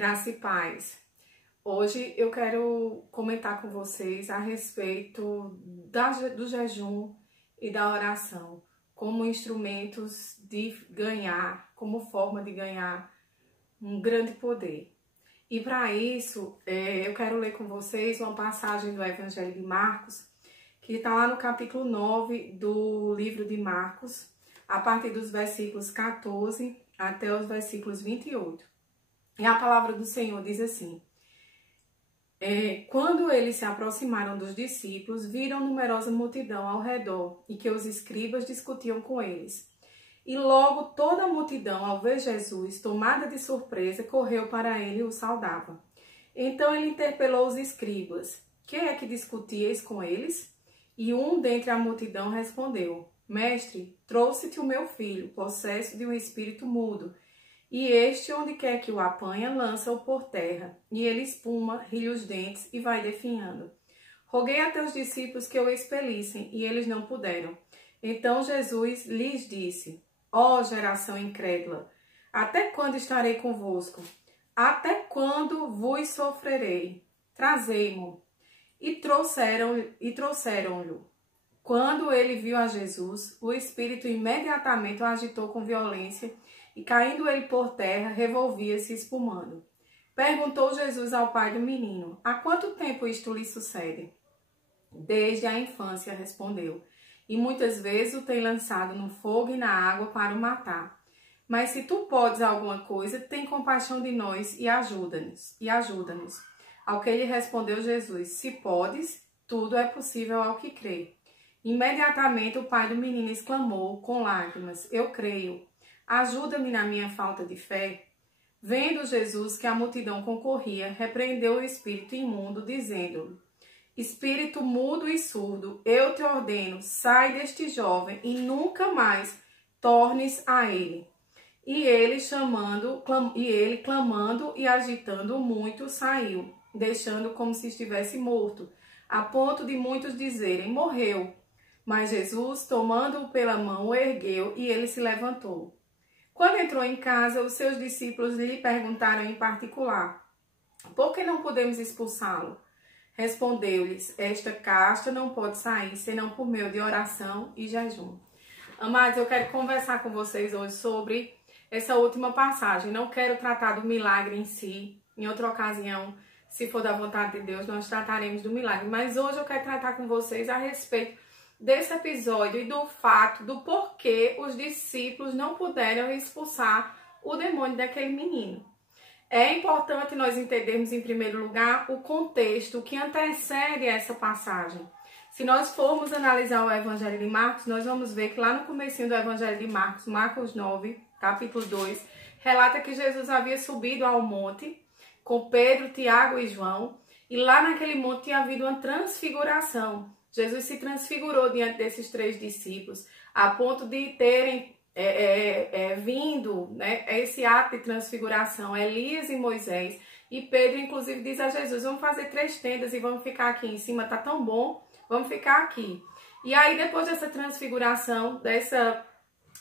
Graça e paz. Hoje eu quero comentar com vocês a respeito do jejum e da oração como instrumentos de ganhar, como forma de ganhar um grande poder. E para isso, eu quero ler com vocês uma passagem do Evangelho de Marcos, que está lá no capítulo 9 do livro de Marcos, a partir dos versículos 14 até os versículos 28. E a palavra do Senhor diz assim: quando eles se aproximaram dos discípulos, viram numerosa multidão ao redor e que os escribas discutiam com eles. E logo toda a multidão, ao ver Jesus, tomada de surpresa, correu para ele e o saudava. Então ele interpelou os escribas: que é que discutíeis com eles? E um dentre a multidão respondeu: Mestre, trouxe-te o meu filho, possesso de um espírito mudo. E este, onde quer que o apanha, lança-o por terra, e ele espuma, ri os dentes e vai definhando. Roguei a teus discípulos que o expelissem, e eles não puderam. Então Jesus lhes disse: ó geração incrédula, até quando estarei convosco? Até quando vos sofrerei? Trazei-mo. E trouxeram-lhe. Quando ele viu a Jesus, o espírito imediatamente o agitou com violência, e caindo ele por terra, revolvia-se espumando. Perguntou Jesus ao pai do menino: há quanto tempo isto lhe sucede? Desde a infância, respondeu. E muitas vezes o tem lançado no fogo e na água para o matar. Mas se tu podes alguma coisa, tem compaixão de nós e ajuda-nos. Ao que lhe respondeu Jesus: se podes, tudo é possível ao que crê. Imediatamente o pai do menino exclamou com lágrimas: eu creio. Ajuda-me na minha falta de fé. Vendo Jesus que a multidão concorria, repreendeu o espírito imundo, dizendo-lhe: espírito mudo e surdo, eu te ordeno, sai deste jovem e nunca mais tornes a ele. E ele clamando e agitando muito, saiu, deixando como se estivesse morto, a ponto de muitos dizerem: morreu. Mas Jesus, tomando-o pela mão, o ergueu e ele se levantou. Quando entrou em casa, os seus discípulos lhe perguntaram em particular: por que não podemos expulsá-lo? Respondeu-lhes: esta casta não pode sair, senão por meio de oração e jejum. Amados, eu quero conversar com vocês hoje sobre essa última passagem. Não quero tratar do milagre em si. Em outra ocasião, se for da vontade de Deus, nós trataremos do milagre. Mas hoje eu quero tratar com vocês a respeito desse episódio e do fato do porquê os discípulos não puderam expulsar o demônio daquele menino. É importante nós entendermos, em primeiro lugar, o contexto que antecede essa passagem. Se nós formos analisar o Evangelho de Marcos, nós vamos ver que lá no comecinho do Evangelho de Marcos, Marcos 9, capítulo 2, relata que Jesus havia subido ao monte com Pedro, Tiago e João, e lá naquele monte tinha havido uma transfiguração. Jesus se transfigurou diante desses três discípulos, a ponto de terem vindo, né, esse ato de transfiguração, Elias e Moisés. E Pedro, inclusive, diz a Jesus: vamos fazer 3 tendas e vamos ficar aqui em cima, tá tão bom, vamos ficar aqui. E aí, depois dessa transfiguração, dessa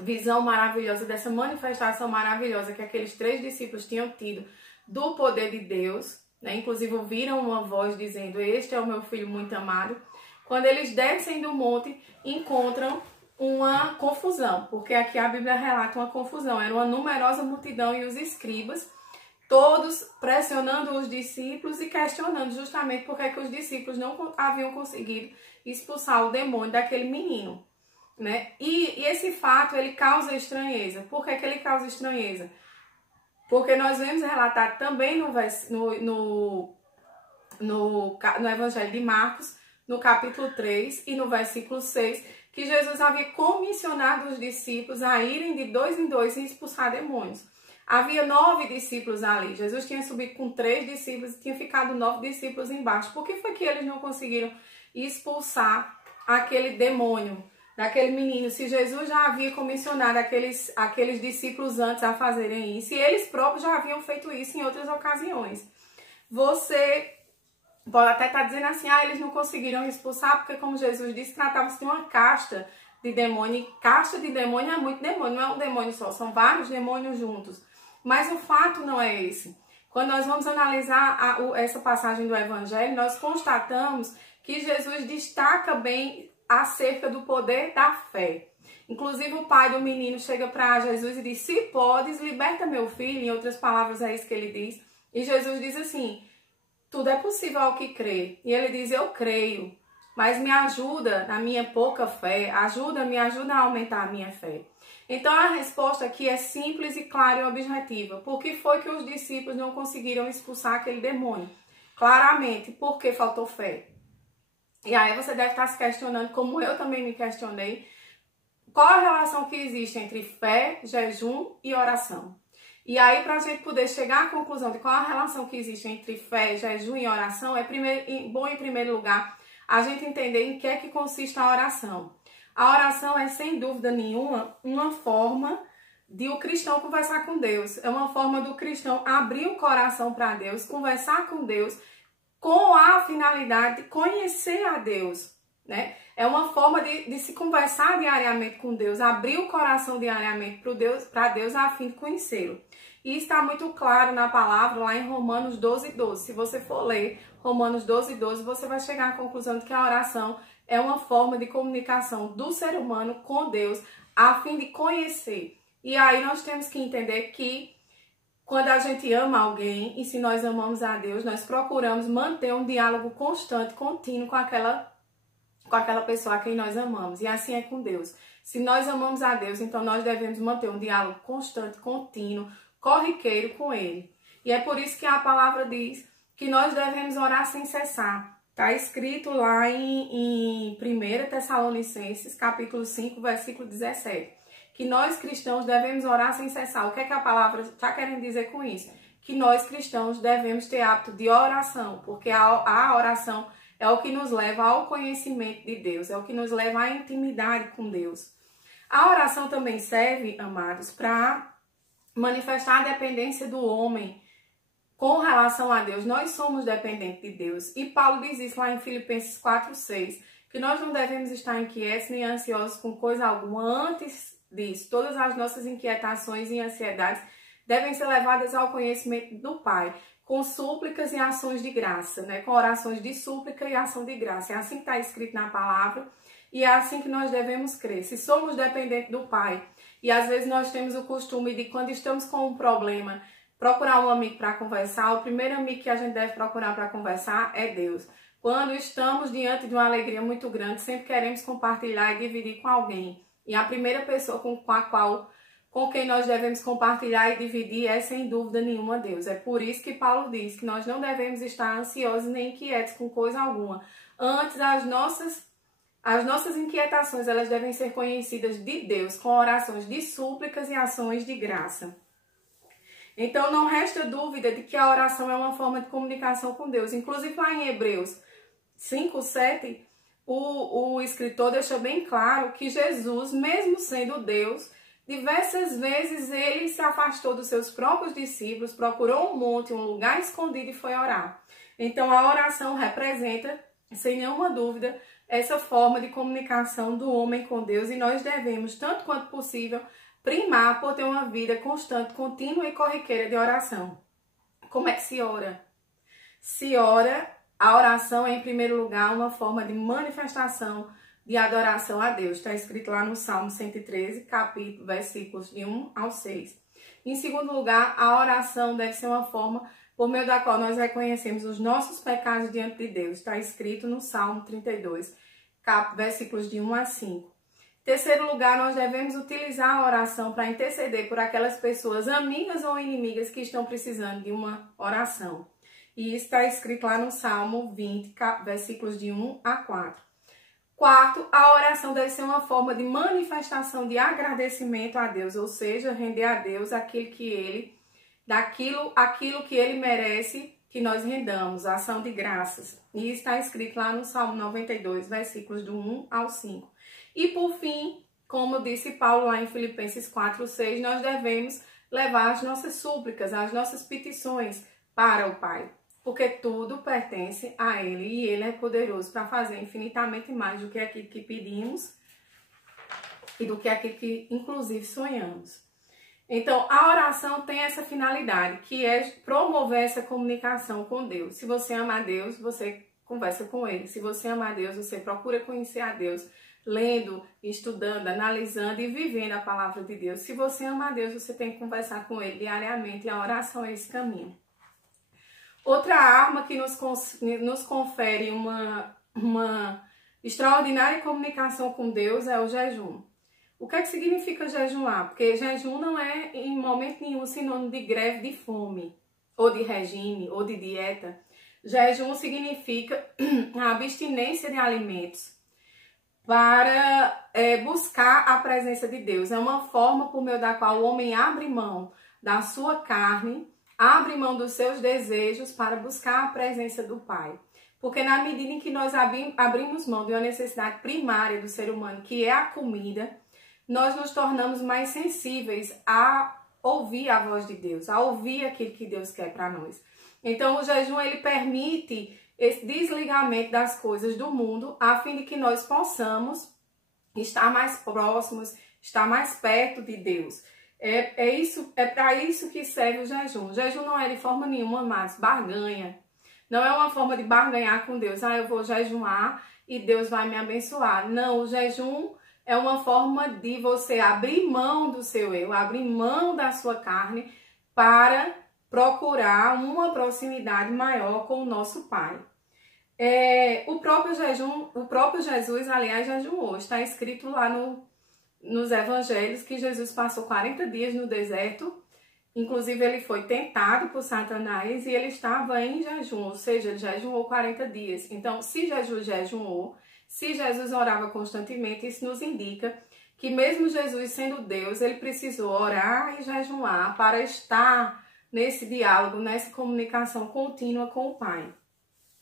visão maravilhosa, dessa manifestação maravilhosa que aqueles 3 discípulos tinham tido do poder de Deus, né, inclusive ouviram uma voz dizendo: este é o meu filho muito amado. Quando eles descem do monte, encontram uma confusão, porque aqui a Bíblia relata uma confusão. Era uma numerosa multidão e os escribas, todos pressionando os discípulos e questionando justamente por que os discípulos não haviam conseguido expulsar o demônio daquele menino, né? E esse fato, ele causa estranheza. Por que ele causa estranheza? Porque nós vemos relatado também no Evangelho de Marcos, no capítulo 3 e no versículo 6, que Jesus havia comissionado os discípulos a irem de 2 em 2 e expulsar demônios. Havia 9 discípulos ali. Jesus tinha subido com 3 discípulos e tinha ficado 9 discípulos embaixo. Por que foi que eles não conseguiram expulsar aquele demônio daquele menino? Se Jesus já havia comissionado aqueles discípulos antes a fazerem isso, e eles próprios já haviam feito isso em outras ocasiões. Você pode até estar dizendo assim: eles não conseguiram expulsar porque, como Jesus disse, tratava-se de uma casta de demônio. E casta de demônio é muito demônio, não é um demônio só, são vários demônios juntos. Mas o fato não é esse. Quando nós vamos analisar essa passagem do Evangelho, nós constatamos que Jesus destaca bem acerca do poder da fé. Inclusive o pai do menino chega para Jesus e diz: se podes, liberta meu filho. Em outras palavras é isso que ele diz. E Jesus diz assim: tudo é possível ao que crê. E ele diz: eu creio, mas me ajuda na minha pouca fé, me ajuda a aumentar a minha fé. Então a resposta aqui é simples e clara e objetiva. Por que foi que os discípulos não conseguiram expulsar aquele demônio? Claramente, porque faltou fé. E aí você deve estar se questionando, como eu também me questionei, qual a relação que existe entre fé, jejum e oração. E aí, para a gente poder chegar à conclusão de qual a relação que existe entre fé, jejum e oração, é bom, em primeiro lugar, a gente entender em que é que consiste a oração. A oração é, sem dúvida nenhuma, uma forma de o cristão conversar com Deus. É uma forma do cristão abrir o coração para Deus, conversar com Deus, com a finalidade de conhecer a Deus, né? É uma forma de se conversar diariamente com Deus, abrir o coração diariamente para Deus a fim de conhecê-lo. E está muito claro na palavra lá em Romanos 12:12. Se você for ler Romanos 12:12, você vai chegar à conclusão de que a oração é uma forma de comunicação do ser humano com Deus a fim de conhecer. E aí nós temos que entender que quando a gente ama alguém e se nós amamos a Deus, nós procuramos manter um diálogo constante, contínuo com aquela pessoa a quem nós amamos. E assim é com Deus. Se nós amamos a Deus, então nós devemos manter um diálogo constante, contínuo, corriqueiro com Ele. E é por isso que a palavra diz que nós devemos orar sem cessar. Está escrito lá em 1 Tessalonicenses, capítulo 5, versículo 17. Que nós cristãos devemos orar sem cessar. O que é que a palavra está querendo dizer com isso? Que nós cristãos devemos ter hábito de oração, porque a oração é o que nos leva ao conhecimento de Deus, é o que nos leva à intimidade com Deus. A oração também serve, amados, para manifestar a dependência do homem com relação a Deus. Nós somos dependentes de Deus. E Paulo diz isso lá em Filipenses 4:6, que nós não devemos estar inquietos nem ansiosos com coisa alguma. Antes disso, todas as nossas inquietações e ansiedades devem ser levadas ao conhecimento do Pai, com súplicas e ações de graça, né? Com orações de súplica e ação de graça. É assim que está escrito na palavra e é assim que nós devemos crer. Se somos dependentes do Pai e às vezes nós temos o costume de, quando estamos com um problema, procurar um amigo para conversar, o primeiro amigo que a gente deve procurar para conversar é Deus. Quando estamos diante de uma alegria muito grande, sempre queremos compartilhar e dividir com alguém. E a primeira pessoa com quem nós devemos compartilhar e dividir é, sem dúvida nenhuma, Deus. É por isso que Paulo diz que nós não devemos estar ansiosos nem inquietos com coisa alguma. Antes, as nossas inquietações, elas devem ser conhecidas de Deus, com orações de súplicas e ações de graça. Então, não resta dúvida de que a oração é uma forma de comunicação com Deus. Inclusive, lá em Hebreus 5:7, o escritor deixa bem claro que Jesus, mesmo sendo Deus, diversas vezes ele se afastou dos seus próprios discípulos, procurou um monte, um lugar escondido e foi orar. Então a oração representa, sem nenhuma dúvida, essa forma de comunicação do homem com Deus e nós devemos, tanto quanto possível, primar por ter uma vida constante, contínua e corriqueira de oração. Como é que se ora? A oração é, em primeiro lugar, uma forma de manifestação de adoração a Deus. Está escrito lá no Salmo 113, capítulo, versículos de 1 ao 6. Em segundo lugar, a oração deve ser uma forma por meio da qual nós reconhecemos os nossos pecados diante de Deus. Está escrito no Salmo 32, versículos de 1 a 5. Em terceiro lugar, nós devemos utilizar a oração para interceder por aquelas pessoas, amigas ou inimigas, que estão precisando de uma oração. E isso está escrito lá no Salmo 20, versículos de 1 a 4. Quarto, a oração deve ser uma forma de manifestação de agradecimento a Deus, ou seja, render a Deus aquilo que Ele merece que nós rendamos, a ação de graças. E está escrito lá no Salmo 92, versículos do 1 ao 5. E por fim, como disse Paulo lá em Filipenses 4:6, nós devemos levar as nossas súplicas, as nossas petições para o Pai. Porque tudo pertence a Ele e Ele é poderoso para fazer infinitamente mais do que aquilo que pedimos e do que aquilo que, inclusive, sonhamos. Então, a oração tem essa finalidade, que é promover essa comunicação com Deus. Se você ama a Deus, você conversa com Ele. Se você ama a Deus, você procura conhecer a Deus, lendo, estudando, analisando e vivendo a palavra de Deus. Se você ama a Deus, você tem que conversar com Ele diariamente, e a oração é esse caminho. Outra arma que nos confere uma extraordinária comunicação com Deus é o jejum. O que é que significa jejuar? Porque jejum não é em momento nenhum sinônimo de greve de fome, ou de regime, ou de dieta. Jejum significa a abstinência de alimentos para buscar a presença de Deus. É uma forma por meio da qual o homem abre mão da sua carne, abre mão dos seus desejos para buscar a presença do Pai. Porque na medida em que nós abrimos mão de uma necessidade primária do ser humano, que é a comida, nós nos tornamos mais sensíveis a ouvir a voz de Deus, a ouvir aquilo que Deus quer para nós. Então, o jejum, ele permite esse desligamento das coisas do mundo, a fim de que nós possamos estar mais próximos, estar mais perto de Deus. É para isso que serve o jejum. O jejum não é de forma nenhuma, mas barganha. Não é uma forma de barganhar com Deus. Eu vou jejuar e Deus vai me abençoar. Não, o jejum é uma forma de você abrir mão do seu eu, abrir mão da sua carne para procurar uma proximidade maior com o nosso Pai. O próprio Jesus, aliás, jejuou. Está escrito lá nos evangelhos que Jesus passou 40 dias no deserto. Inclusive, ele foi tentado por Satanás e ele estava em jejum, ou seja, ele jejuou 40 dias. Então, se Jesus jejuou, se Jesus orava constantemente, isso nos indica que mesmo Jesus sendo Deus, ele precisou orar e jejuar para estar nesse diálogo, nessa comunicação contínua com o Pai.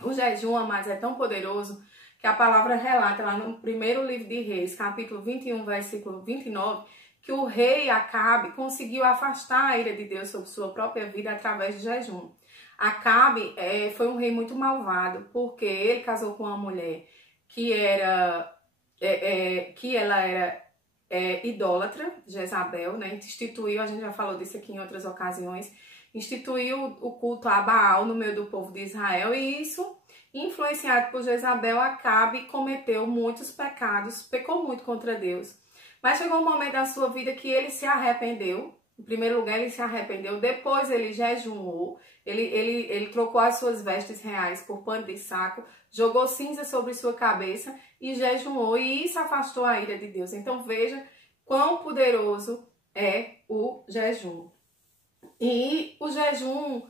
O jejum, amados, é tão poderoso que a palavra relata lá no primeiro livro de Reis, capítulo 21, versículo 29, que o rei Acabe conseguiu afastar a ira de Deus sobre sua própria vida através de jejum. Acabe foi um rei muito malvado, porque ele casou com uma mulher que ela era idólatra, Jezabel, né? Instituiu, a gente já falou disso aqui em outras ocasiões, instituiu o culto a Baal no meio do povo de Israel, e isso, influenciado por Jezabel, Acabe cometeu muitos pecados, pecou muito contra Deus. Mas chegou um momento da sua vida que ele se arrependeu. Em primeiro lugar, ele se arrependeu. Depois, ele jejuou. Ele trocou as suas vestes reais por pano de saco, jogou cinza sobre sua cabeça e jejuou. E isso afastou a ira de Deus. Então, veja quão poderoso é o jejum. E o jejum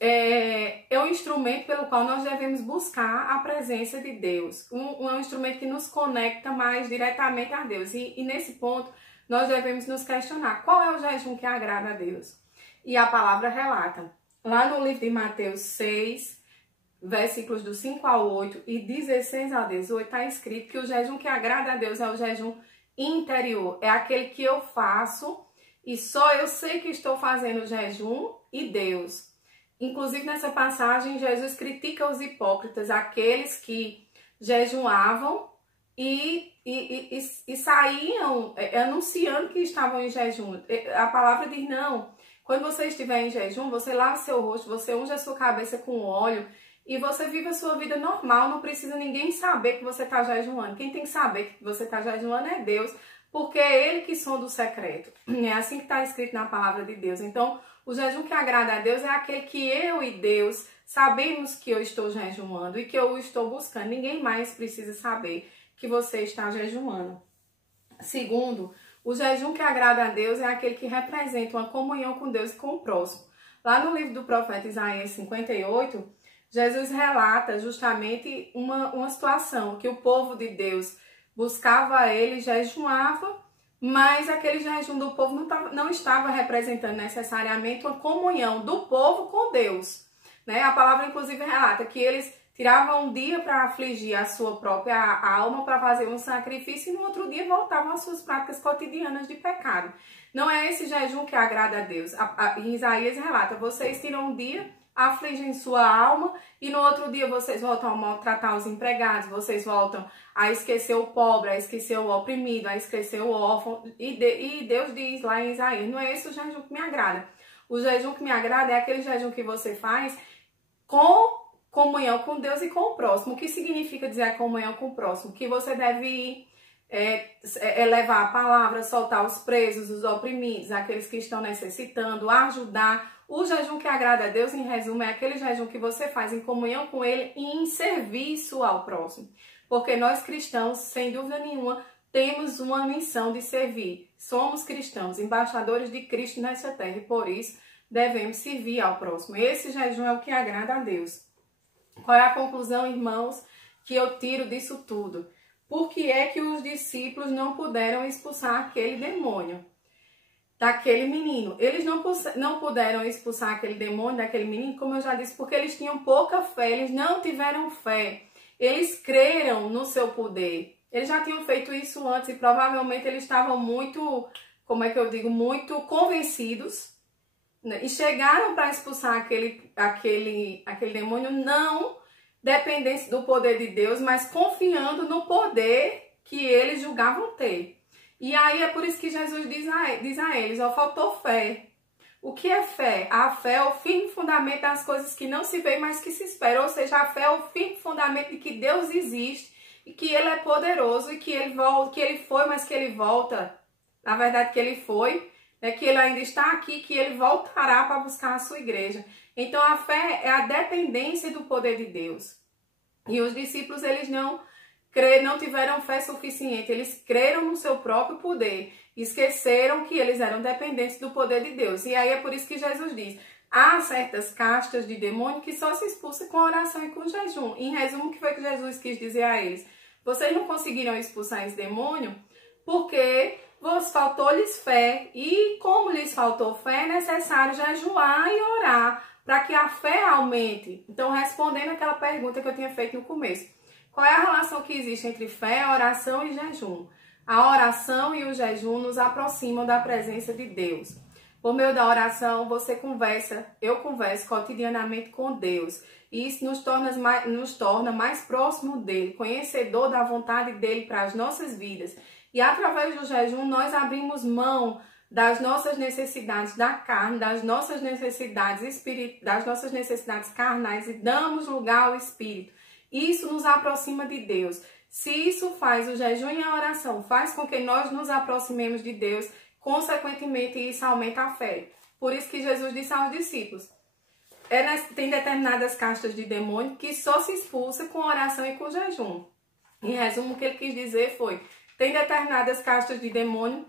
é um instrumento pelo qual nós devemos buscar a presença de Deus. Um instrumento que nos conecta mais diretamente a Deus. E nesse ponto, nós devemos nos questionar qual é o jejum que agrada a Deus. E a palavra relata, lá no livro de Mateus 6, versículos do 5 ao 8 e 16 ao 18, está escrito que o jejum que agrada a Deus é o jejum interior. É aquele que eu faço e só eu sei que estou fazendo o jejum e Deus. Inclusive, nessa passagem, Jesus critica os hipócritas, aqueles que jejuavam e saíam anunciando que estavam em jejum. A palavra diz, não, quando você estiver em jejum, você lava seu rosto, você unge a sua cabeça com óleo e você vive a sua vida normal, não precisa ninguém saber que você está jejuando. Quem tem que saber que você está jejuando é Deus, porque é Ele que sonda o secreto. É assim que está escrito na palavra de Deus. Então, o jejum que agrada a Deus é aquele que eu e Deus sabemos que eu estou jejuando e que eu estou buscando. Ninguém mais precisa saber que você está jejuando. Segundo, o jejum que agrada a Deus é aquele que representa uma comunhão com Deus e com o próximo. Lá no livro do profeta Isaías 58, Jesus relata justamente uma situação que o povo de Deus buscava a ele, jejuava, mas aquele jejum do povo não estava representando necessariamente uma comunhão do povo com Deus, né? A palavra, inclusive, relata que eles tiravam um dia para afligir a sua própria alma, para fazer um sacrifício, e no outro dia voltavam às suas práticas cotidianas de pecado. Não é esse jejum que agrada a Deus. Isaías relata, vocês tiram um dia, afligem sua alma e no outro dia vocês voltam a maltratar os empregados, vocês voltam a esquecer o pobre, a esquecer o oprimido, a esquecer o órfão. E Deus diz lá em Isaías, não é esse o jejum que me agrada. O jejum que me agrada é aquele jejum que você faz com comunhão com Deus e com o próximo. O que significa dizer a comunhão com o próximo? Que você deve ir levar a palavra, soltar os presos, os oprimidos, aqueles que estão necessitando, ajudar. O jejum que agrada a Deus, em resumo, é aquele jejum que você faz em comunhão com Ele e em serviço ao próximo. Porque nós cristãos, sem dúvida nenhuma, temos uma missão de servir. Somos cristãos, embaixadores de Cristo nessa terra e por isso devemos servir ao próximo. Esse jejum é o que agrada a Deus. Qual é a conclusão, irmãos, que eu tiro disso tudo? Por que é que os discípulos não puderam expulsar aquele demônio daquele menino? Eles não puderam expulsar aquele demônio daquele menino, como eu já disse, porque eles tinham pouca fé, eles não tiveram fé. Eles creram no seu poder. Eles já tinham feito isso antes e provavelmente eles estavam muito, muito convencidos, né? E chegaram para expulsar aquele demônio, não dependente do poder de Deus, mas confiando no poder que eles julgavam ter. E aí é por isso que Jesus diz a eles, faltou fé. O que é fé? A fé é o firme fundamento das coisas que não se vê, mas que se espera. Ou seja, a fé é o firme fundamento de que Deus existe e que Ele é poderoso e que Ele volta, que Ele foi, mas que Ele volta. Na verdade, que Ele foi, né, que Ele ainda está aqui, que Ele voltará para buscar a sua igreja. Então, a fé é a dependência do poder de Deus. E os discípulos, eles não tiveram fé suficiente, eles creram no seu próprio poder, esqueceram que eles eram dependentes do poder de Deus. E aí é por isso que Jesus diz, há certas castas de demônio que só se expulsam com oração e com jejum. Em resumo, o que foi que Jesus quis dizer a eles? Vocês não conseguiram expulsar esse demônio porque faltou-lhes fé. E como lhes faltou fé, é necessário jejuar e orar para que a fé aumente. Então, respondendo aquela pergunta que eu tinha feito no começo, qual é a relação que existe entre fé, oração e jejum? A oração e o jejum nos aproximam da presença de Deus. Por meio da oração, eu converso cotidianamente com Deus. E isso nos torna mais próximo dele, conhecedor da vontade dele para as nossas vidas. E através do jejum, nós abrimos mão das nossas necessidades da carne, das nossas necessidades carnais e damos lugar ao Espírito. Isso nos aproxima de Deus. Se isso faz, o jejum e a oração faz com que nós nos aproximemos de Deus, consequentemente isso aumenta a fé. Por isso que Jesus disse aos discípulos, tem determinadas castas de demônio que só se expulsa com oração e com jejum. Em resumo, o que ele quis dizer foi, tem determinadas castas de demônio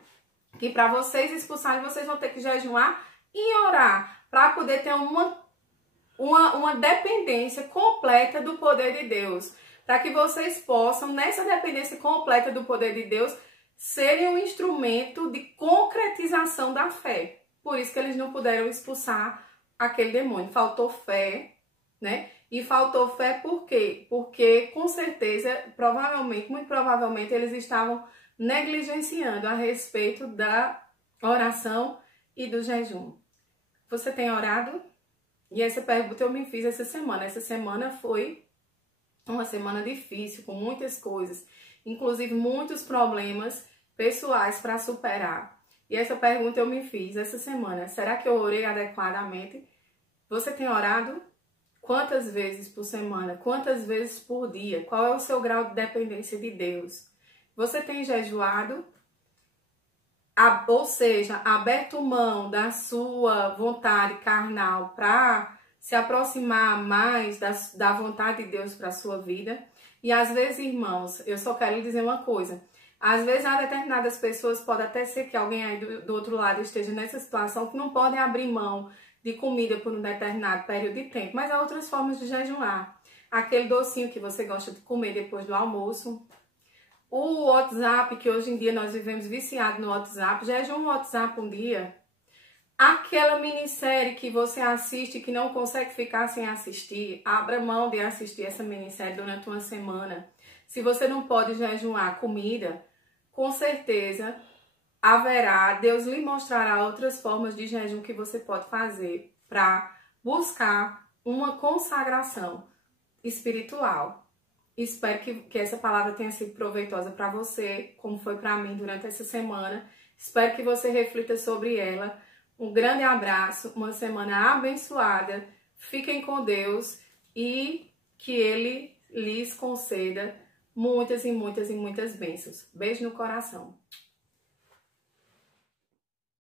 que para vocês expulsarem, vocês vão ter que jejuar e orar para poder ter uma dependência completa do poder de Deus. Para que vocês possam, nessa dependência completa do poder de Deus, serem um instrumento de concretização da fé. Por isso que eles não puderam expulsar aquele demônio. Faltou fé, né? E faltou fé por quê? Porque, com certeza, muito provavelmente, eles estavam negligenciando a respeito da oração e do jejum. Você tem orado? E essa pergunta eu me fiz essa semana. Essa semana foi uma semana difícil, com muitas coisas, inclusive muitos problemas pessoais para superar. E essa pergunta eu me fiz essa semana. Será que eu orei adequadamente? Você tem orado? Quantas vezes por semana? Quantas vezes por dia? Qual é o seu grau de dependência de Deus? Você tem jejuado? Ou seja, aberto mão da sua vontade carnal para se aproximar mais da vontade de Deus para a sua vida? E às vezes, irmãos, eu só quero lhe dizer uma coisa. Às vezes, há determinadas pessoas, pode até ser que alguém aí do outro lado esteja nessa situação, que não podem abrir mão de comida por um determinado período de tempo. Mas há outras formas de jejuar. Aquele docinho que você gosta de comer depois do almoço. O WhatsApp, que hoje em dia nós vivemos viciados no WhatsApp. Jejum no WhatsApp um dia. Aquela minissérie que você assiste que não consegue ficar sem assistir. Abra mão de assistir essa minissérie durante uma semana. Se você não pode jejuar comida, com certeza Deus lhe mostrará outras formas de jejum que você pode fazer para buscar uma consagração espiritual. Espero que essa palavra tenha sido proveitosa para você, como foi para mim durante essa semana. Espero que você reflita sobre ela. Um grande abraço, uma semana abençoada. Fiquem com Deus e que Ele lhes conceda muitas e muitas e muitas bênçãos. Beijo no coração.